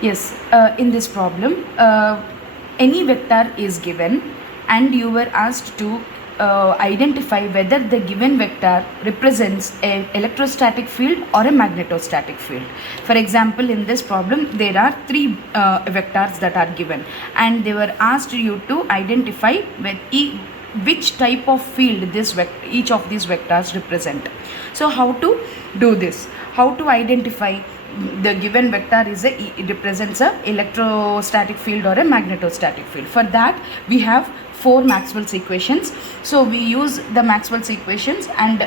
Yes, in this problem, any vector is given and you were asked to identify whether the given vector represents an electrostatic field or a magnetostatic field. For example, in this problem, there are three vectors that are given and they were asked you to identify which type of field each of these vectors represent. So how to do this? How to identify the given vector it represents a electrostatic field or a magnetostatic field? For that, we have four Maxwell's equations. So we use the Maxwell's equations, and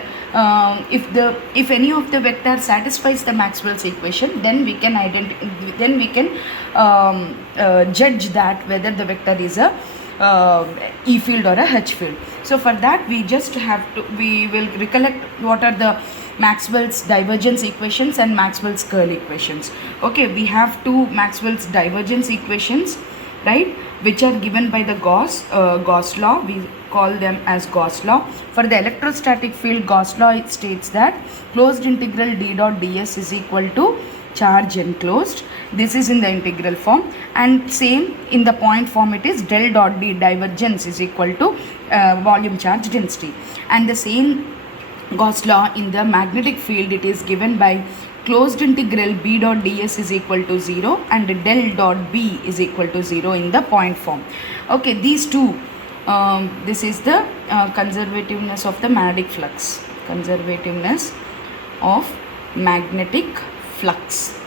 if any of the vector satisfies the Maxwell's equation, then we can judge that whether the vector is a E field or a H field. So for that, we will recollect what are the Maxwell's divergence equations and Maxwell's curl equations. Okay, we have two Maxwell's divergence equations, right, which are given by the Gauss law. We call them as Gauss law. For the electrostatic field, Gauss law states that closed integral d dot ds is equal to charge enclosed. This is in the integral form, and same in the point form it is del dot d divergence is equal to volume charge density. And the same Gauss law in the magnetic field, it is given by closed integral b dot ds is equal to 0 and del dot b is equal to 0 in the point form. Okay, these two, this is the conservativeness of the magnetic flux. Conservativeness of magnetic flux.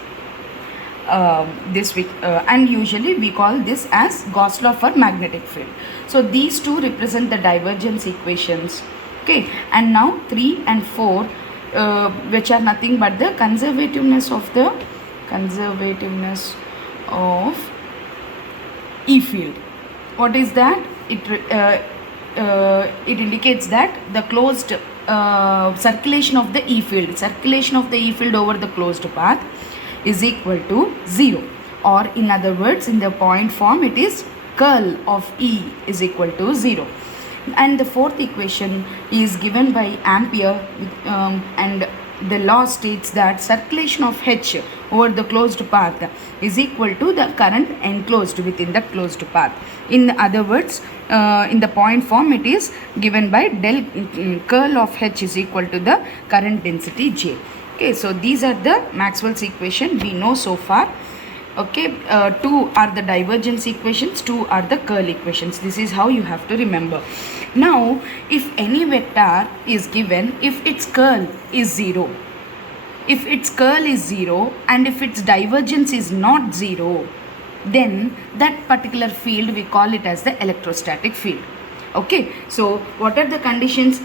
And usually we call this as Gauss law for magnetic field. So these two represent the divergence equations. Okay, and now 3 and 4, which are nothing but the conservativeness of E field. What is that? It indicates that the closed circulation of the E field over the closed path is equal to 0, or in other words, in the point form, it is curl of E is equal to 0. And the fourth equation is given by Ampere, and the law states that circulation of H over the closed path is equal to the current enclosed within the closed path. In other words, in the point form, it is given by curl of H is equal to the current density J. Okay, so these are the Maxwell's equation we know so far. Okay, two are the divergence equations, two are the curl equations. This is how you have to remember. Now, if any vector is given, if its curl is 0, and if its divergence is not 0, then that particular field we call it as the electrostatic field. Okay, so what are the conditions?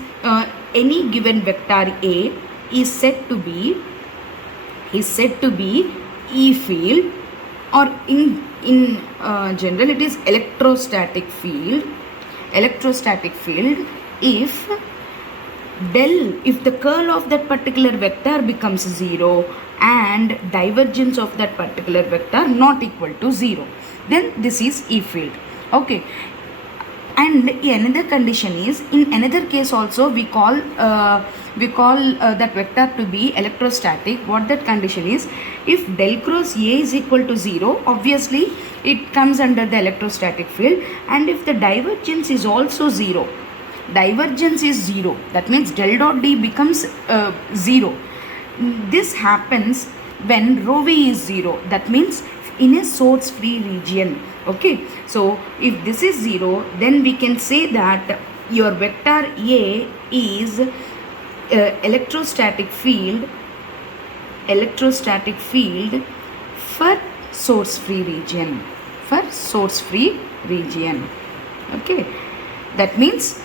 Any given vector A is said to be E field, or in general it is electrostatic field if the curl of that particular vector becomes 0 and divergence of that particular vector not equal to 0, then this is E field. Okay, and another condition is, in another case also we call that vector to be electrostatic. What that condition is, if del cross A is equal to 0, obviously it comes under the electrostatic field, and if the divergence is also 0, that means del dot D becomes 0. This happens when rho v is 0, that means in a source free region. Okay, so if this is 0, then we can say that your vector A is electrostatic field for source free region. Okay, that means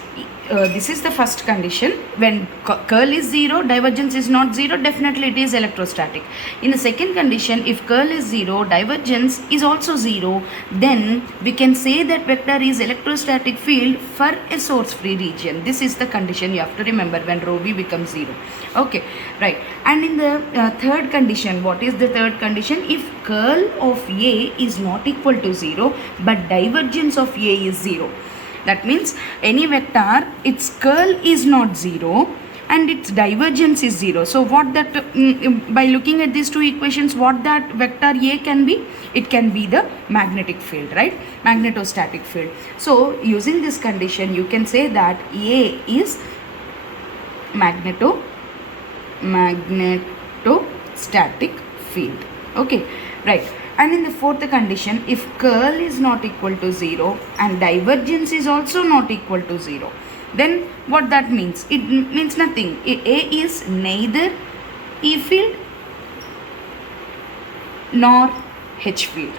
this is the first condition. When curl is 0, divergence is not 0, definitely it is electrostatic. In the second condition, if curl is 0, divergence is also 0, then we can say that vector is electrostatic field for a source free region. This is the condition you have to remember when rho v becomes 0. Okay, right. And in the third condition, what is the third condition? If curl of A is not equal to 0, but divergence of A is 0. That means any vector, its curl is not 0, and its divergence is 0. So what that by looking at these two equations, what that vector A can be? It can be the magnetic field, right? Magnetostatic field. So using this condition, you can say that A is magnetostatic field. Okay, right. And in the fourth condition, if curl is not equal to 0 and divergence is also not equal to 0, then what that means? It means nothing. A is neither E field nor H field.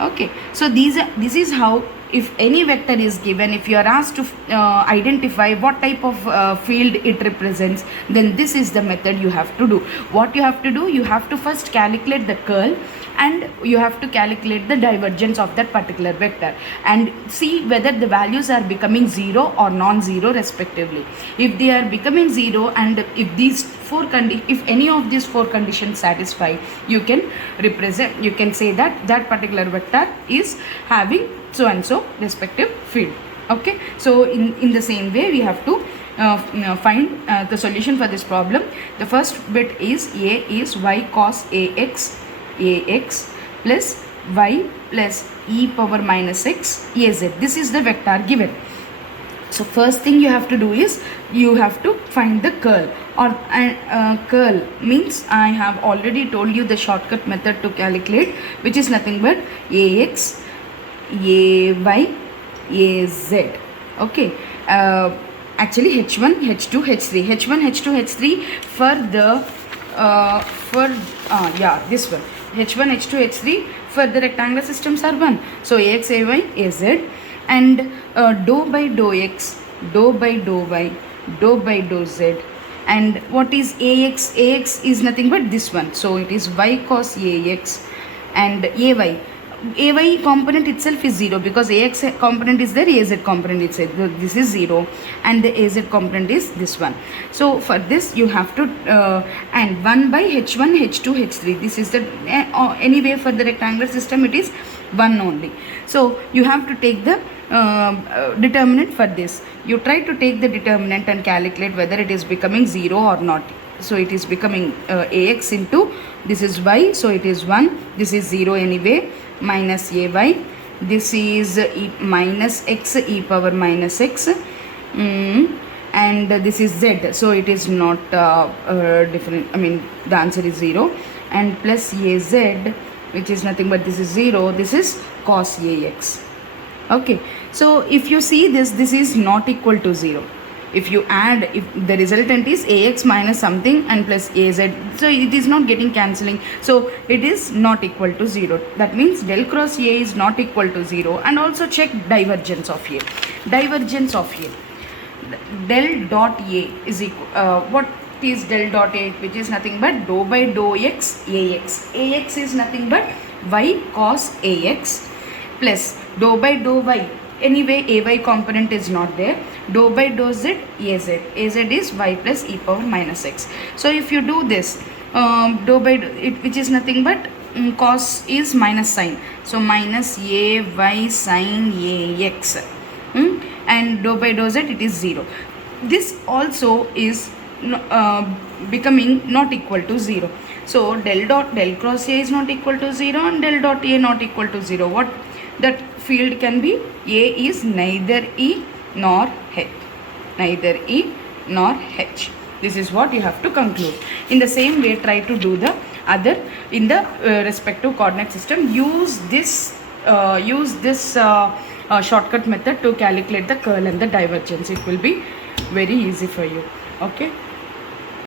Okay, so this is how, if any vector is given, if you are asked to identify what type of field it represents, then this is the method you have to do. What you have to do, you have to first calculate the curl and you have to calculate the divergence of that particular vector and see whether the values are becoming 0 or non-zero respectively. If they are becoming 0 and if these if any of these four conditions satisfy, you can represent, you can say that that particular vector is having so and so respective field. Okay, so in the same way, we have to find the solution for this problem. The first bit is A is y cos ax plus y plus e power minus x az. This is the vector given. So first thing you have to do is you have to find the curl, or curl means I have already told you the shortcut method to calculate, which is nothing but ax, ay, az. Okay, actually h1, h2, h3, h1, h2, h3 for the this one, h1, h2, h3 for the rectangular systems are 1. So ax, ay, az, and dou by dou x, dou by dou y, dou by dou z. And what is ax? Ax is nothing but this one, so it is y cos ax, and ay component itself is 0 because ax component is there, az component is there, this is 0, and the az component is this one. So for this you have to and 1 by h1, h2, h3, this is the anyway for the rectangular system it is 1 only. So you have to take the determinant for this. You try to take the determinant and calculate whether it is becoming 0 or not. So it is becoming ax into, this is y, so it is 1, this is 0 anyway, minus ay, this is minus x e power minus x, and this is z, so it is not different, I mean the answer is 0, and plus az, which is nothing but this is 0, this is cos ax. Okay, so if you see this is not equal to 0. If you add, if the resultant is ax minus something and plus az, so it is not getting cancelling, so it is not equal to 0. That means del cross A is not equal to 0. And also check divergence of A. Divergence of A, del dot A is equal, what is del dot A, which is nothing but dou by dou x ax. Ax is nothing but y cos ax plus dou by dou y, anyway ay component is not there, dou by dou z az. Az is y plus e power minus x. So if you do this, dou by it, which is nothing but cos is minus sign, so minus ay sin ax, and dou by dou z it is 0. This also is becoming not equal to 0. So del cross A is not equal to 0 and del dot A not equal to 0. What that field can be? A is neither E nor H. Neither E nor H. This is what you have to conclude. In the same way, try to do the other in the respective coordinate system. Use this shortcut method to calculate the curl and the divergence. It will be very easy for you. Okay.